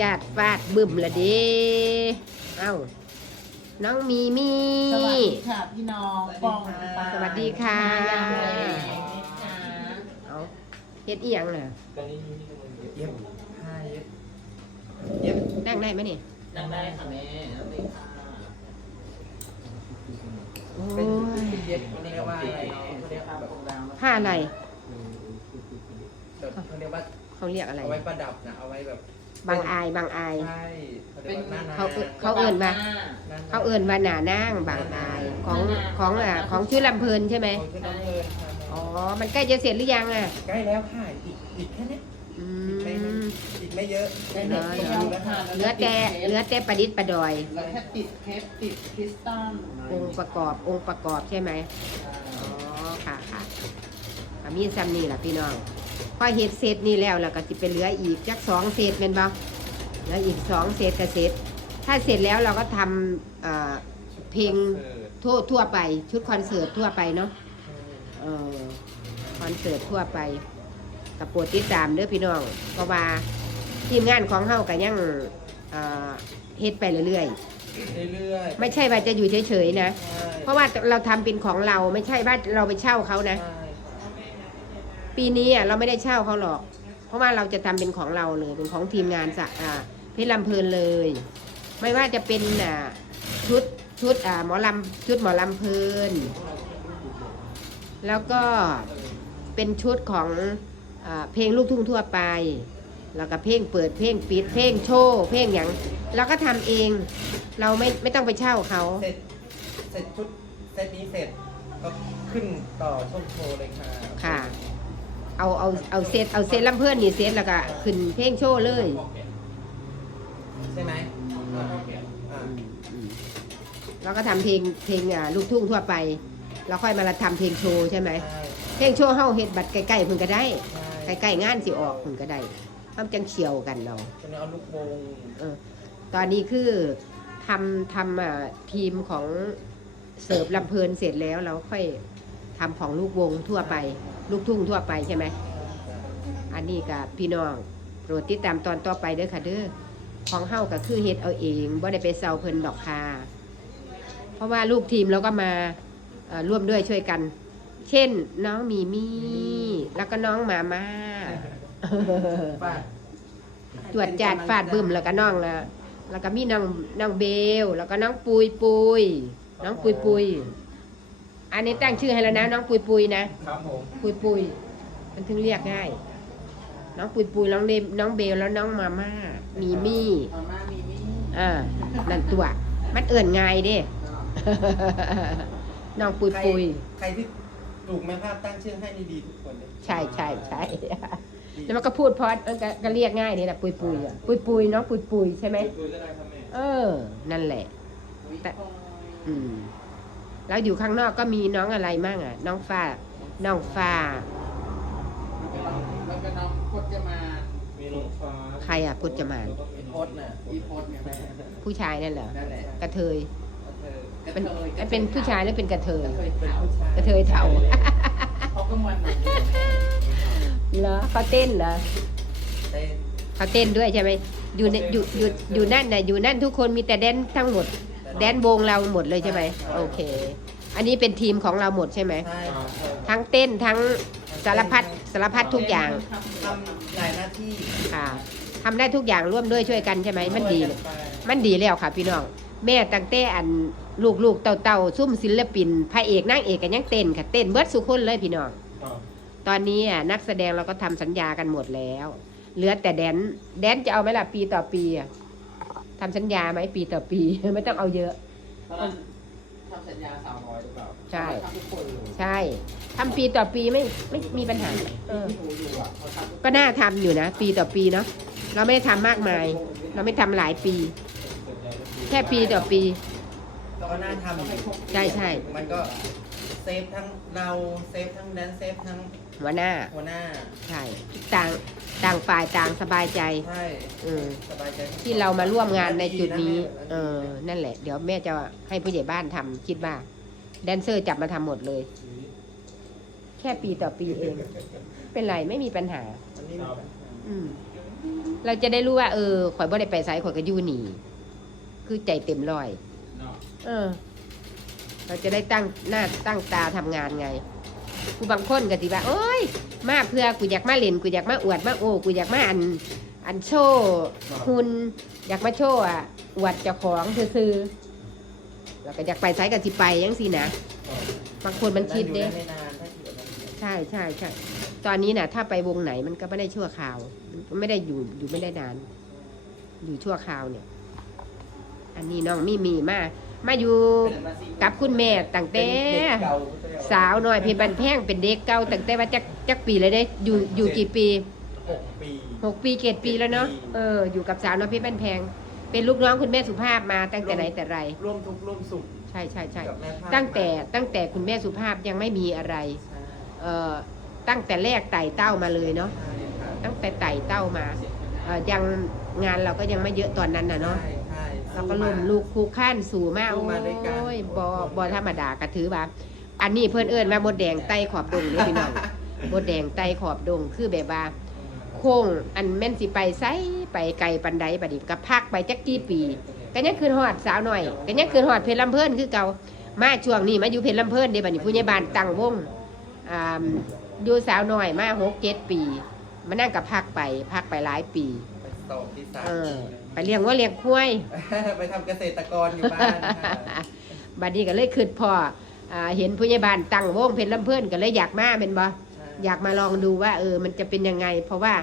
จาดฟาดบึ้มละเด้เอ้า น้องมีมี สวัสดีค่ะพี่น้องปองปลาสวัสดีค่ะ มายามแลงนะคะเอาเฮ็ดอีหยังน่ะตอนนี้มีเย็บผ้าเย็บเย็บนั่งได้ไหมนี่นั่งได้ค่ะแม่นั่งเลยค่ะโอ้เป็นยเย็บเขาเรียกว่าอะไรเนาะเขาเรียกว่าแบบผ้าอะไรแบบเขาเรียกว่าเขาเรียกอะไร เอาไว้ประดับนะเอาไว้แบบ บางอายบางอาย ใช่เขาเรียกว่าหน้านาเขาเขาเอิ่นมาหน้เขาเอิ่นว่าหนานั่งบางอายของของอะของชื่อลำเพลินใช่ไหมของที่น้องเอิญค่ะอ๋อ มันใกล้จะเสร็จหรือยังอะใกล้แล้วค่ะอีกอีกแค่เนี้ยอือีกไม่มอีกไม่เยอะใกล้เหรเด็อกเหรอแล้วค่ะเหลือแต่เหลือแต่ประดิษฐ์ประดอย แล้วแค่ติดเคปติดคริสตัลองค์ประกอบองค์ประกอบใช่ไหมอ๋อค่ะค่ะก็มีซ้ำนี่แหละพี่น้อง พอเฮ็ดเสร็จนี่แล้วแล้วก็สิเป็นเหลืออีกจักสองเศษเป็นบ่เหลืออีกสองเศษก็เสร็จถ้าเสร็จแล้วเราก็ทำเอ่อเพลงทั่วทั่วไป ชุดคอนเสิร์ตทั่วไปเนาะเอ่อคอนเสิร์ตทั่วไปกับโปรดติดตามเด้อพี่น้องเพราะว่าทีมงานของเฮาก็ยังเอ่อเฮ็ดไปเรื่อยเรื่อยๆไม่ใช่ว่าจะอยู่เฉยๆนะๆใช่เพราะว่าเราทำเป็นของเราไม่ใช่ว่าเราไปเช่าเขานะใช่ค่ะ ปีนี้อะเราไม่ได้เช่าเขาหรอก เพราะว่าเราจะทำเป็นของเราเลยเป็นของทีมงานสะอ่าเพชรลำเพลินเลย ไม่ว่าจะเป็นอ่าชุดชุดอ่าหมอลำชุดหมอลำเพลิน แล้วก็เป็นชุดของอาเพลงลูกทุ่งทั่วไป แล้วก็เพลงเปิดเพลงปิดเพลงโชว์เพลงอย่างเราก็ทำเองเราไม่ไม่ต้องไปเช่าเขาเสร็จเสร็จชุดเซตนี้เสร็จก็ขึ้นต่อช่วงโชว์เลยค่ะค่ะ เอาเอาเอาเซตเอาเซตลำเพื่อนนี่เซตแล้วก็ขึ้นเพลงโชว์เลยใช่ไหมอ่าอ่าแล้วก็ทำเพลงเพลงอ่าลูกทุ่งทั่วไป แล้วค่อยมาทำเพลงโชว์ใช่ไหมใช่เพลงโชว์เฮาเฮ็ดบัตรใกล้ๆเพิ่นก็ได้ใช่ใกล้ๆงานสิออกเพิ่นก็ได้ทำจังเขียวกันเรา จะเอาลูกวงเออตอนนี้คือทำทำอ่าทีมของเสิร์ฟลำเพลินเสร็จแล้วเราค่อยทำของลูกวงทั่วไป ลูกทุ่งทั่วไปใช่ไหม อันนี้กับพี่น้องโปรดติดตามตอนต่อไปเด้อค่ะเด้อของเฮาก็คือเฮ็ดเอาเองบ่ได้ไปเซาเพิ่นดอกค่ะ เพราะว่าลูกทีมเราก็มาเอ่อร่วมด้วยช่วยกัน เช่น น้องมีมี่ แล้วก็น้องหมาม่าฟาดตรวจจัดฟาดบึ้มแล้วก็น้องละแล้วก็มีน้องน้องเบล แล้วก็น้องปุยปุยน้องปุยปุย อันนี้ตั้งชื่อให้แล้วนะ น้องปุยปุยนะครับผมปุยปุยมันถึงเรียกง่ายน้องปุยปุยน้องเบลน้องเบลแล้วน้องมาม่ามีมี่มาม่ามีมี่อ่านั่นตัว มันเอิ่นง่ายเด้น้องปุยปุยใครที่ถูกแม่ภาพตั้งชื่อให้นี่ดีทุกคนเลยใช่ใช่ใช่แล้วมันก็พูดเพราะมันก็ก็เรียกง่ายนี่แหละปุยปุยอะปุยปุยน้องปุยปุยใช่ไหมคุยก็ได้ครับแม่เออ นั่นแหละอุ๊ยแต่พลอยอืม แล้วอยู่ข้างนอกก็มีน้องอะไรมั่งอะ น้องฟ้า น้องฟ้า แล้วก็น้องพจมานมีน้องฟ้าใครอะพุทธมาน มีพจน์น่ะอีพจน์เนี่ยแม่ผู้ชายนั่นเหรอ นั่นแหละกระเทยเธอกระเป็นเทยเป็นผู้ชายหรือเป็นกระเทย กระเทยเป็นขาวผู้ชายกระเทยเถา เขาก็มันหนุ่มเหรอเขาเต้นเหรอเต้น เขาเต้นด้วยใช่ไหมอยู่ในอยู่อยู่อยู่นั่นน่ะอยู่นั่นทุกคนมีแต่แดนทั้งหมด แดนวงเราหมดเลยใช่ไหมโอเค อันนี้เป็นทีมของเราหมดใช่ไหม ใช่ครับทั้งเต้นทั้งสารพัดสารพัดทุกอย่างทำหลายหน้าที่ค่ะทำได้ทุกอย่างร่วมด้วยช่วยกันใช่ไหมมันดีช่วยกัไปมันดีแล้วค่ะพี่น้อง แม่ตั้งแต่อันลูกลูกๆเต่าเต่าๆซุ่มศิลปินพระเอกนางเอกกันยังเต้นค่ะเต้นเบิดสุคนเลยพี่น้องอ๋อตอนนี้อะนักแสดงเราก็ทำสัญญากันหมดแล้ว เหลือแต่แดน แดนจะเอาไหมล่ะปีต่อปีอะ ทำสัญญาไหมปีต่อปี ไม่ต้องเอาเยอะตอนนั้นทำสัญญาสาวน้อยหรือเปล่าใช่ ทำทุกคนเลยใช่ทำปีต่อปีไม่ไม่มีปัญหาเออ ที่หนูอยู่อะเขาทำทุกก็น่าทำอยู่นะ ปีต่อปีเนาะเราไม่ได้ทำมากมาย เราไม่ทำหลายปี แค่ปีต่อปีก็น่าทำอยู่ใช่ใช่ มันก็เซฟทั้งเราเซฟทั้งแดนเซฟทั้ง หัวหน้า หัวหน้าใช่ ต่างต่างฝ่ายต่างสบายใจ ใช่เออ สบายใจที่เรามาร่วมงานในจุดนี้ เออ นั่นแหละ เดี๋ยวแม่จะให้ผู้ใหญ่บ้านทำคิดว่า แดนเซอร์จับมาทำหมดเลย แค่ปีต่อปีเอง เป็นไรไม่มีปัญหา อันนี้มีปัญหาอืม เราจะได้รู้ว่า เออข่อยบ่ได้ไปไสข่อยก็อยู่นี่ คือใจเต็มร้อยเนาะเออ เราจะได้ตั้งหน้าตั้งตาทำงานไง กูบางคนก็สิว่าโอ้ย มาเพื่อกูอยากมาเล่นกูอยากมาอวดมาโอ้กูอยากมาอันอันโชว์หุ่นอยากมาโชว์อะอวดเจ้าของซื่อๆแล้วก็อยากไปไสก็สิไปยังสินะบางคนมันคิดเด้ใช่ใช่ใช่ตอนนี้น่ะ ถ้าไปวงไหนมันก็ไม่ได้ชั่วคราว ไม่ได้อยู่อยู่ไม่ได้นาน อยู่ชั่วคราวเนี่ย อันนี้น้องมีมีมา มาอยู่กับคุณแม่ตั้งแต่เป็นเด็กเก่าสาวน้อยเพชรบันแพงเป็นเด็กเก่าตั้งแต่ว่าจักจักปีเลยได้อยู่อยู่กี่ปีหกปีหกปีเจ็ดปีแล้วเนาะเจ็ดปีเอออยู่กับสาวน้อยเพชรบันแพง เป็นลูกน้องคุณแม่สุภาพมาตั้งแต่ไหนแต่ไรร่วมทุกข์ร่วมสุขใช่ใช่ใช่กับแม่ภาคตั้งแต่ตั้งแต่คุณแม่สุภาพยังไม่มีอะไรใช่เอ่อตั้งแต่แรกไต่เต้ามาเลยเนาะใช่ค่ะตั้งแต่ไต่เต้ามาเอ่อยังงานเราก็ยังไม่เยอะตอนนั้นนะเนาะใช่ใช่ เราก็ล่มลูกคูขั้นสู่มาสู้โอ้มาด้วยกันยบอบอธรรมดากระถือว่า อันนี้เพื่อนเอิญว่ามดแดงไต่ขอบดงเนี่ยพี่น้องมดแดงไต่ขอบดงคือแบบว่าโค้งอันแม่นสิไปไซไปไกลปันไดบัดนี้ก็พักไปจักกี่ปีก็ยังคืนหอดสาวหน่อยก็ยังคืนหอดเพชรลำเพิ่นคือเก่ามาช่วงนี้มาอยู่เพชรลำเพิ่นเดี๋ยวบัดนี้ผู้ใหญ่บ้านตั้งวงอ่าอยู่สาวหน่อยมาหกเจ็ดปี มานั่งกับพักไปพักไปหลายปี ไปสอบที่สามเออ ไปเลี้ยงว่าเลี้ยงควาย ไปทำเกษตรกรอยู่บ้านค่ะบัดนี้ก็เลยคืดพออ่าเห็นผู้ใหญ่บ้านตั้งวงเพชรลำเพิ่นก็เลยอยากมาเป็นบ่ใช่อยากมาลองดูว่า เออ มันจะเป็นยังไง เพราะว่า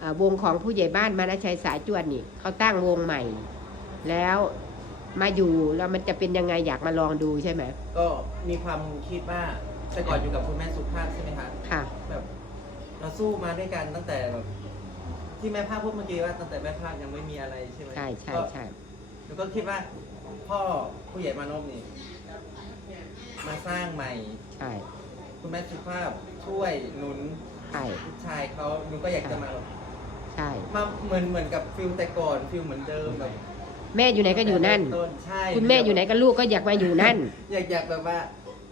อ่าวงของผู้ใหญ่บ้านมานาชัยสายจวดนี่เขาตั้งวงใหม่ แล้วมาอยู่แล้วมันจะเป็นยังไงอยากมาลองดูใช่ไหมก็มีความคิดว่าแต่ก่อนอยู่กับคุณแม่สุภาพใช่ไหมคะค่ะ แบบเราสู้มาด้วยกันตั้งแต่แบบ ที่แม่ภาคพูดเมื่อกี้ว่าตั้งแต่แม่ภาคยังไม่มีอะไรใช่ไหมใช่ใช่ก็ใช่หนูก็คิดว่า พ่อผู้ใหญ่มานพนี่ มาสร้างใหม่ ใช่คุณแม่สุภาพช่วยหนุนใช่ลูกชายเขาหนูก็อยากจะมาแบบใช่ มาเหมือนเหมือนกับฟิลแต่ก่อนฟิลเหมือนเดิมแบบแม่อยู่ไหนก็อยู่นั่น ต้ใช่ คุณแม่อยู่ไหนก็ลูกก็อยากมาอยู่นั่น อยากอยากแบบว่า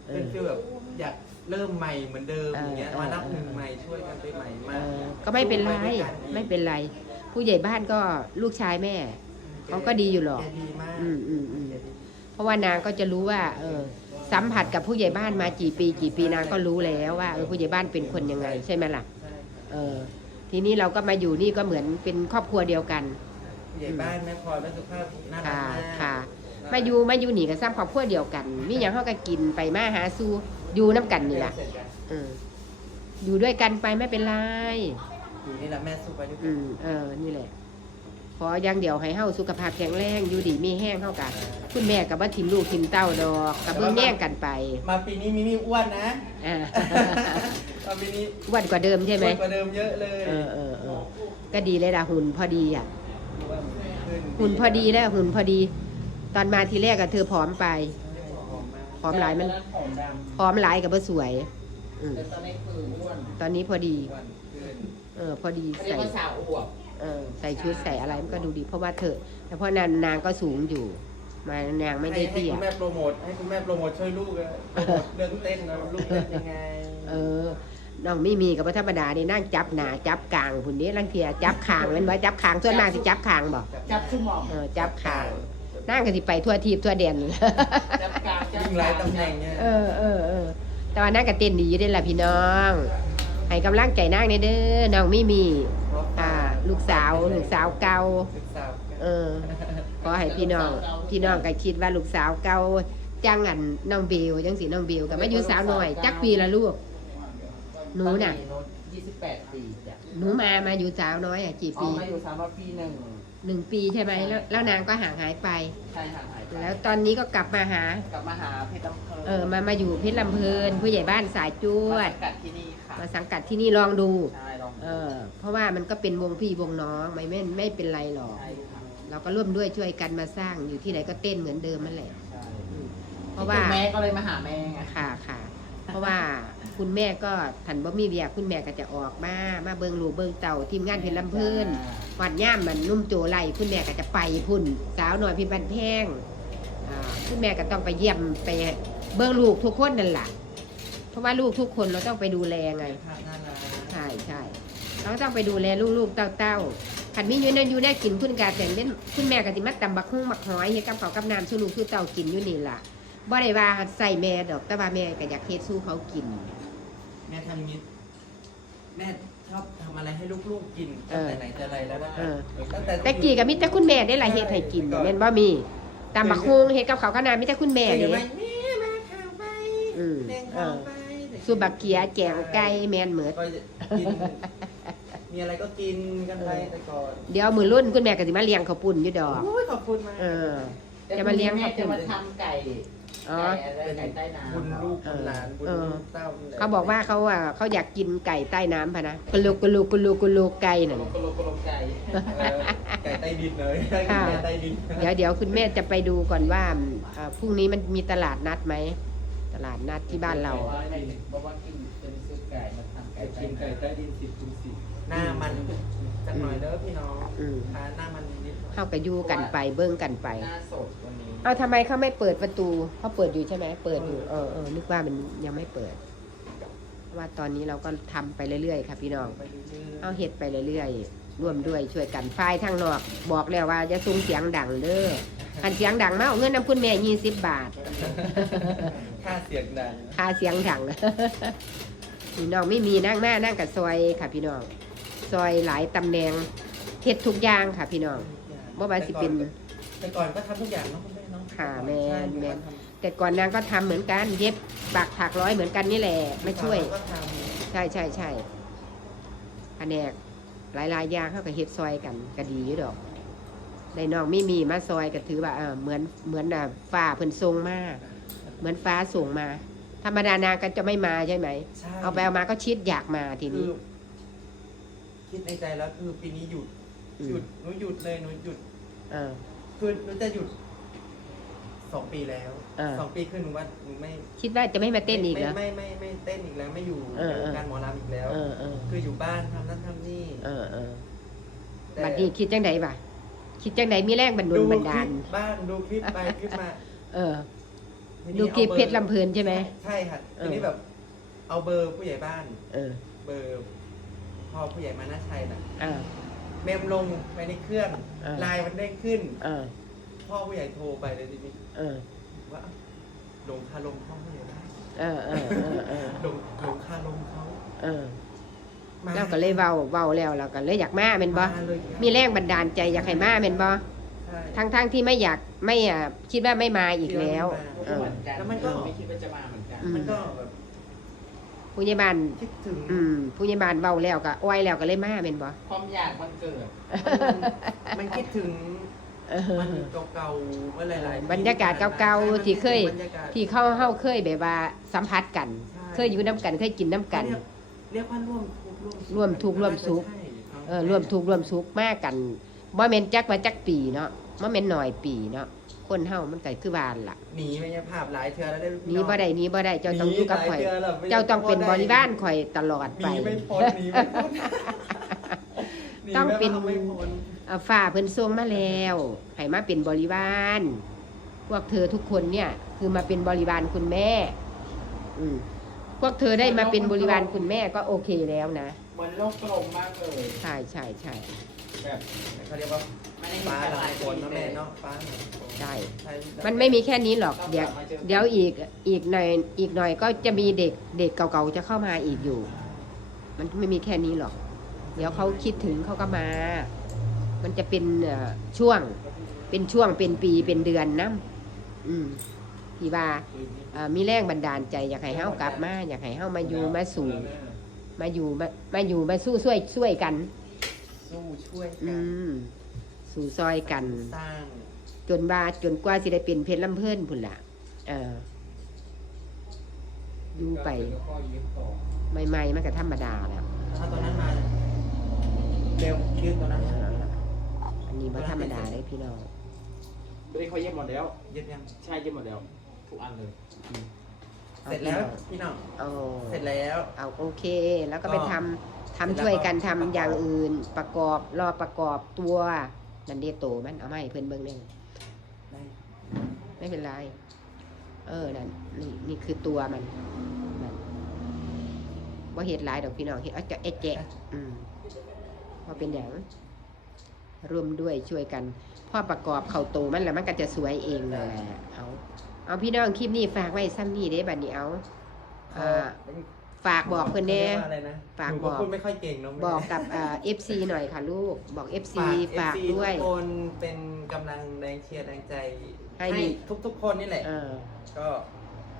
เออเป็นฟิลแบบอยาก เริ่มใหม่เหมือนเดิมเอออย่างเงี้ยเออมานับเออหนึ่งใหม่ช่วยกันไปใหม่เอมาอก็ไม่เป็นไรสู้ด้วยกันอีกไม่เป็นไร ผู้ใหญ่บ้านก็ลูกชายแม่เขาก็ดีอยู่หรอกแกดีมากอืมอืมอืมแกดีเพราะว่านางก็จะรู้ว่า เออ สัมผัสกับผู้ใหญ่บ้านมากี่ปี กี่ปีนางก็รู้แล้วว่าเออผู้ใหญ่บ้านเป็นคนยังไง ใช่ไหมล่ะใช่ค่ะเออ ทีนี้เราก็มาอยู่นี่ก็เหมือนเป็นครอบครัวเดียวกันผู้ใหญ่บ้านแม่พลอยแม่สุภาพน่ารักค่ะมากค่ะ มาอยู่มาอยู่นี่ก็สร้างครอบครัวเดียวกัน มีอย่างเขาก็กินไปมาหาสู่ อยู่น้ำกันนี่แหละเสร็จแล้วเอออยู่ด้วยกันไปไม่เป็นไรอยู่นี่แหละแม่สู้ไปด้วยกัอืมเออ นี่แหละ ขออย่างเดียวให้เฮาสุขภาพแข็งแรง อยู่ดีมีแห้งเท่ากันคุณแม่กับว่าทิมลูกทิมเต้าดอกกับเบิ่งแย่งกันไปมาปีนี้มิมี่อ้วนนะอ่า มาปีนี้อ้วันกว่าเดิมใช่ไหม อ้วนกว่าเดิมเยอะเลยเออเออเออก็ดีเลยล่ะหุ่นพอดีอะ อ้วนขึ้นหุ่นพอดีแล้วหุ่นพอดี ตอนมาทีแรกอะเธอผอมไปหอมมาก ผอมหลายมันหอมดผอมหลายกับว่าสวยอืำมแต่ตอนนี้คืออ้วนตอนนี้พอดี อ้วนขึ้นเออ พอดีเขาเรียกใส่ว่าสาวอวบเออ ใส่ชุดใส่อะไรมันก็ดูดี เพราะว่าเธอแต่เพราะนางนางก็สูงอยู่มานางไม่ได้ให้เตี้ย คุณแม่โปรโมทให้คุณแม่โปรโมทช่วยลูกอะโปรโมทเรื่องเต้นนะลูกเต้นยังไงเออ น้องไม่มีกับธรรมดานี่นั่งจับหนาจับกลางหุ่นนี้ลังเทียจับคางแมันว่าจับคางส่วนมากสิจับคางบอกจับสมองเออจับคางนั่งก็สิไปทั่วทีบทั่วเด่น จับกลางจับ ยิ่งหลายตำแหน่งเนี่ยเออเออเออแต่ว่านั่งก็เต้นดีอยู่เด้ล่ะพี่น้องให้กำลังใจนั่งในเด้อน้องไม่มีอ่า ลูกสาวลูกสาวเก่าศึกษาเออขอให้พี่น้องพี่น้องก็คิดว่าลูกสาวเก่าจังอันน้องเบลจังสีน้องเบลกับมาอยู่สาวหน่อย จักปีละลูกหนูน่ะยี่สิบแปดปีจ้ะหนูมามาอยู่สาวน้อยอะกี่อ๋อปีมาอยู่สามร้อยปีหนึ่งหนึ่งปีใช่ไหมแล้วแล้วนางก็ห่างหายไป ใช่ห่างหายไป แล้วตอนนี้ก็กลับมาหา กลับมาหาเพชรลำเพลินเออมามาอยู่เพชรลำเพลินผู้ใหญ่บ้านสายจวมาด สังกัดที่นี่ค่ะมาสังกัดที่นี่ลองดู ใช่ลองเออเพราะว่ามันก็เป็นวงพี่วงน้องไม่ไม่ไม่เป็นไรหรอก ใช่ค่ะเราก็ร่วมด้วยช่วยกันมาสร้างอยู่ที่ไหนก็เต้นเหมือนเดิมนั่นแหละ ใช่อืมเพเพราะราะว่าว่าแม่ก็เลยมาหาแม่ไงค่ะค่ะ เพราะว่าคุณแม่ก็ถันบ่มีเวียกคุณแม่ก็จะออกมามาเบิงลูกเบิงเต่าทีมงานเพลลำเพิ่นวัดย่ามมันนุ่มโจไหลคุณแม่ก็จะไปพุ่น สาวหน่อยพิมพ์บันแพงอ่า คุณแม่ก็ต้องไปเยี่ยมไปเบิงลูกทุกคนนั่นแหละเพราะว่าลูกทุกคนเราต้องไปดูแลไงภาพน่ารักใช่ใช่เราก็ต้องไปดูแลลูกๆเต้าๆขันมีอยู่นั่นอยู่ได้กินคุณกาแต่งเล่นคุณแม่ก็สิมาตำบักหุ่งบักหอยเฮ็ดกับข้าวกับน้ำสู้ลูกสู้เต้ากินอยู่นี่ล่ะบ่ได้ว่าใส่แม่ดอกแต่ว่าแม่ก็อยากเฮ็ดสู้เขากิน แม่ทำอย่างนี้แม่ชอบทำอะไรให้ลูกๆกินตั้งแต่ไหนแต่ไรแล้วนะเออตั้งแต่แต่กี้ก็มีแต่คุณแม่ได้ล่ะเฮ็ดให้กินแม่นบ่มี ตำบักหุ่งเฮ็ดกับข้าวกับน้ำมีแต่คุณแม่แม่เด้แม่มาข่าวไปอืมเลี้ยงข่าวไปสุบักเกียแจวไก่แม่นเหมือด ก็กินมีอะไรก็กินกันไปแต่ก่อนเดี๋ยวมื้อรุ่นคุณแม่ก็สิมาเลี้ยงข้าวปุ้นอยู่ดอกโอ้ยขอบคุณมากเออ จะมาเลี้ยงแม่เขาจะมาทำไก่ อ๋อไก่อะไรไก่ใต้น้ำบุญลูกบุญหลานบุญเออลูกเต้านี่แหละเขาบอกว่าเขาอะเขาอยากกินไก่ใต้น้ำพะนะกุลูกุลูกุลูกุลูไก่น่ะ กะโลกะโลไก่เออไก่ใต้ดินเลยค่ะไก่ใต้ดินเดี๋ยวเดี๋ยวคุณแม่จะไปดูก่อนว่าเอ่อพรุ่งนี้มันมีตลาดนัดไหม ตลาดนัดที่บ้านเรา บอกว่ากินเป็นซุปไก่มาทำไก่ไก่ใต้กินไก่น้ำใต้ดินสิบคูณสิบหน้ามันจักหน่อยเด้อพี่น้องอืมทาหน้ามันนิดหน่อย เข้ากับยูกันไปเบิ้งกันไป หน้าสดวันนี้ เอาทำไมเขาไม่เปิดประตูเขาเปิดอยู่ใช่ไหมเปิดอยู่เออเออนึกว่ามันยังไม่เปิดเพราะว่าตอนนี้เราก็ทำไปเรื่อยๆค่ะพี่น้อง ไปเรื่อยๆเอาเห็ดไปเรื่อยๆ ร่วมด้วยช่วยกันฝ่ายทางนอก บอกแล้วว่าจะซุ้มเสียงดังเด้อคันเสียงดังมาเอาเงินนำคุณแม่ยี่สิบบาทค่าเสียงดังค่าเสียงดัง พี่น้องไม่มีนั่งหน้านั่งกับซอยค่ะพี่น้อง ซอยหลายตำแหน่งเฮ็ดทุกอย่างค่ะพี่น้อง บ่ว่าสิเป็น แต่ก่อนก็ทำทุกอย่างเนาะคุณแม่เนาะ ค่ะแม่ใช่แม่ทำแต่ก่อนนางก็ทำเหมือนกัน เย็บปักถักร้อยเหมือนกันนี่แหละมาช่วยก็ทใช่ใช่ใช่แผนกหลายหลายๆอย่างเขาก็เฮ็ดซอยกันก็ดีอยู่ดอกได้น้องไม่มีมาซอยก็ถือว่าเออเหมือนเหมือนน่ะฟ้าเพิ่นทรงมาเหมือนฟ้าส่งมา ธรรมดานางก็จะไม่มาใช่ไหมำใช่เอาไปเอามาก็ชิดอยากมาทีคืนี้อคิดในใจแล้วคือปีนี้หยุดอืหยุมดหนูหยุดเลยหนูหยุด เออคือหนูจะหยุด สองปีแล้วเออ สองปีคือหนูว่าหนูไม่คิดว่าจะไม่มาเต้นอีกเหรอ ไม่ไม่ไม่ไม่ไม่เต้นอีกแล้วไม่อยู่เออ ในเอวองการหมอลำอีกแล้ว เออเออคืออยู่บ้านทำนั่นทำนี่เออเออแต่บัดนี้คิดจังไดวะคิดจังไดมีแรงบันดาลบันดาลคลิปบ้านดูคลิปไปคลิปมาเออ ทีนี้ดูคลิปอาบอเพชรลำเพลินใช่ไหม ใช่ค่ะเออทีนี้แบบเอาเบอร์ผู้ใหญ่บ้าน เออเบอร์พ่อผู้ใหญ่มานาชัยน่ะอ่าเมมลงไปในเครื่องเออ ไลน์มันเด้งขึ้น เออ พ่อผู้ใหญ่โทรไปเลยทีนี้ เออ ว่าเอ้าลงคาลมพ่อผู้ใหญ่บ้านเออเออเออเออลงลงคาลมเขาเออมาเราก็เลยเว้าเว้าแล้วเราก็เลยอยากมาเป็นบ่าเลยครับมีแรงบันดาลใจอยากให้มาเป็นบ่ใช่ทั้งทั้งที่ไม่อยากไม่อะคิดว่าไม่มาอีกแล้ว เอก็อเหมือนกันแล้วมันก็ไม่คิดว่าจะมาเหมือนกัน อืมมันก็แบบผู้ใหญ่บ้านคิดถึงอืมผู้ใหญ่บ้านเว้าแล้วก็อ้อยแล้วก็เลยมาเป็นบ่ความอยากมันเกิด มันคิดถึงเออ มันเก่าๆเมื่อหลายๆปีบรรยากาศเก่าๆที่เคย บรรากาศ ที่เขาเฮาเคยแบบว่าสัมผัสกัน ใช่ เคยอยู่น้ำกันเคยกินน้ำกัน เรียเรียกว่าร่วมทุกข์ร่วมทุกข์ร่วมสุขใช่คบเออร่วมทุกข์ร่วมสุขมากกันบ่แม่นจักว่าจักปีเนาะบ่แม่นหน่อยปีเนาะคนเฮามันก็คือบ้านล่ะหนีไม่ใช่ภาพหลายเทือแล้วได้หนีบ่ได้หนีบ่ได้เจ้าต้องอยู่กับข่อยหนีหลาทื่แล้วไม่เจ้าต้องเป็นบริวารข่อยตลอดหไป นีไม่พ้นหนีไม่พ้นหต้องเป็น ไม่พ้น เอาฟ้าเพิ่นส่งมาแล้วให้มาเป็นบริวาร พวกเธอทุกคนเนี่ย คือมาเป็นบริวารคุณแม่ อืมพวกเธอได้มาเป็นบริวารคุณแม่ก็โอเคแล้วนะเหมือนโลกกลมมากเลย ใช่ใช่ใช่แบบเขาเรียกว่าไม่ได้มีฟ้าแค่หลัลางยฝนเนาะแม่เนาะฟ้าหลังฝนใช่ ใช่มันไม่มีแค่นี้หรอก เดี๋ยวเดี๋ยวอีกอีกหน่อยอีกหน่อยก็จะมีเด็กเด็กเก่าๆจะเข้ามาอีกอยู่ มันไม่มีแค่นี้หรอก เดี๋ยวเขาคิดถึงเขาก็มา มันจะเป็นเอ่อช่วง เป็นช่วงเป็นปีเป็นเดือนนะอืมที่ว่าเอ่อมีแรงบันดาลใจอยากให้เฮากลับมา อยากให้เฮามาอยู่มาสู่ มาอยู่มามาอยู่มาสู้ช่วยช่วยกัน สู้ช่วยอืกันมสู่ซอยกัน สร้าง จนว่าจนกว่าสิได้เป็นเพชรลำเพิ่นพุ่นละเอออยู่ไปใหม่ๆมันก็ธรรมดาแล้ว ถ้าตอนนั้นมาเร็วยืดตอนนั้นเอ ออันนี้มันธรรมดาเลยพี่น้องไม่ได้เขาเย็บหมดแล้วยืดยังใช่เย็บหมดแล้ว ทุกอันเลย เสร็จแล้วพี่น้องเอาเสร็จแล้ว เอาโอเค แล้วก็ไปก็ทำทำช่วยกันทำอย่างอื่นประกอบรอประกอบตัวนันเดียโตมันเอามาให้เพิ่นเบิ่งหนึงได้ ไม่เป็นไร เออนั่นนี่นี่คือตัวมันนั่นว่าเห็ดหลายดอกพี่น้องเห็ดเอาจะเอะแจะอืมว่าเป็นอย่าง ร่วมด้วยช่วยกันพ่อประกอบเข้าโตมันแล้วมันก็จะสวยเองนั่นแหละเอาเอาพี่น้องคลิปนี้ฝากไว้ซ้ำนี่เด้บัดนี้เอาอ่าฝากบอกเพิ่นแน่รียว่าอะไรนะฝากหนูบอกพูดไม่ค่อยเก่งเนาะแม่บอกกับอ่า FC หน่อยค่ะลูกบอก FC ฝาก FC ด้วยทุกคนเป็นกำลังแรงเชียร์แรงใจให้ให้มีทุกๆคนนี่แหละเออก็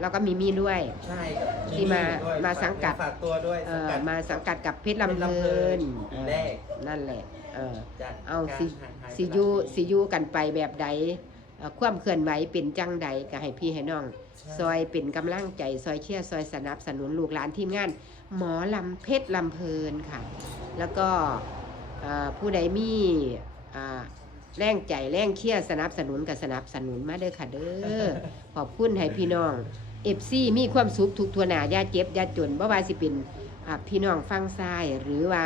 แล้วก็มีมีด้วยใช่ที่มาด้วยมาสังกัดฝากตัวด้วยเอสังอกัดมาสังกัดกับเพชรลำเพชรลำเพเพลิลินนปีแรกเออนั่นแหละ เออจัดเอาการสิห่างหายสิอยูสิอยูกันไปแบบใดเอ่อความเคลื่อนไหวเป็นจังใดก็ให้พี่ให้น้องซอยเป็นกำลังใจ ซอยเชียร์ซอยสนับสนุนลูกหลานทีมงาน หมอลำเพชรลำเพลินค่ะ แล้วก็เอ่อผู้ใดมีอ่าแรงใจแรงเชียร์สนับสนุนกับสนับสนุนมาเด้อค่ะเด้อ ขอบคุณให้พี่น้องเอฟซีมีความสุขทุกทัวหนาอย่าเจ็บอย่าจนบ่ว่าสิเป็นอ่าพี่น้องฟังซ้ายหรือว่า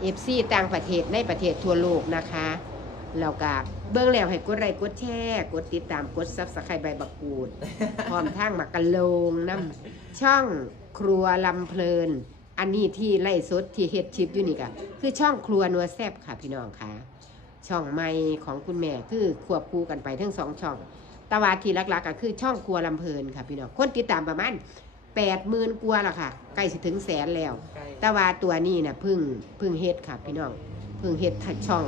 เอฟซีต่างประเทศในประเทศทั่วโลกนะคะแล้วก็เบื้องแล้วให้กดไลค์กดแชร์กดติดตามกดซับสไครต์ใบบักกูด พร้อมทั้งมักกะโลงน้ำช่องครัวลำเพลิน อันนี้ที่ไล่สดที่เฮ็ดชิปอยู่นี่ก็คือช่องครัวนัวแซบค่ะพี่น้องค่ะ ช่องใหม่ของคุณแม่คือควบคู่กันไปทั้งสองช่องแตาวาที่หลักๆก็คือช่องครัวลำเพลินค่ะพี่น้องคนติดตามประมาณ แปดหมื่นกว่าและค่ะใกล้สิถึงแสนแล้วใกล้แตาวาตัวนี้น่ะเพึ่งเพึ่งเฮ็ดค่ะ พี่น้องเพึ่งเฮ็ดทักช่อง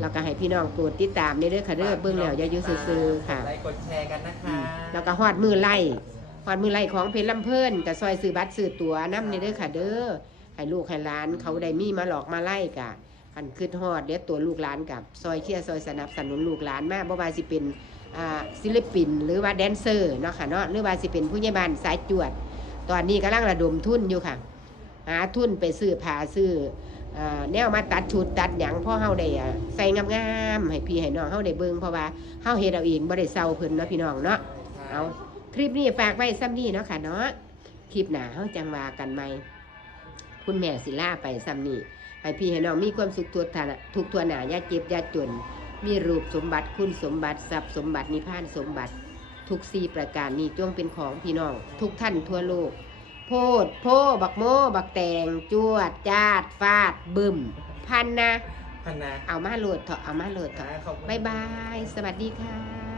แล้วก็ให้พี่น้องโปรดติดตามในเด้อค่ะเด้อเบิ่งแล้วอย่าอยู่ซื่อๆค่ะกดไลค์กดแชร์กันนะคะแล้วก็ฮอดมือไล่ฮอดมือไล่ของเพชรลำเพิ่นกับซอยซื้อบัตรซื้อตั๋วน้ำในเด้อค่ะเด้อให้ลูกให้หลานเขาได้มีมาหลอกมาไล่กะอันคืดฮอดเดี๋ยวตัวลูกหลานกับซอยเชียร์ซอยสนับสนุนลูกหลานมากบ่ว่าสิเป็นอ่าศิลปินหรือว่าแดนเซอร์เนาะค่ะเนาะหรือว่าสิเป็นผู้ใหญ่บ้านสายจวด ตอนนี้กำลังระดมทุนอยู่ค่ะ หาทุนไปซื้อผ้าซื้อแนวมาตัดชุดตัดหยังพ่อเฮาได้ใส่งามๆให้พี่ให้น้องเฮาได้เบิ่งเพราะว่าเฮาเฮ็ดเอาเองบ่ได้เซาเพิ่นเนาะพี่น้องเนาะเอาคลิปนี้ฝากไว้ซ้ำนี่เนาะค่ะเนาะคลิปหนาเฮาจังว่ากันไหมคุณแม่สิล่าไปซ้ำนี่ให้พี่ให้น้องมีความสุขทั่วฐานะทุกทัวหนาอย่าเจ็บอย่าจนมีรูปสมบัติคุณสมบัติทรัพย์สมบัตินิพพานสมบัติ ทุกสี่ประการนี้จงเป็นของพี่น้อง ทุกท่านทั่วโลก โพดโพบักโมบักแตงจวดจาดฟาดบึมพันนะพันนะเอามาโหลดเถอะเอามาโหลดเถอะขอบคุณ บายบาย สวัสดีค่ะ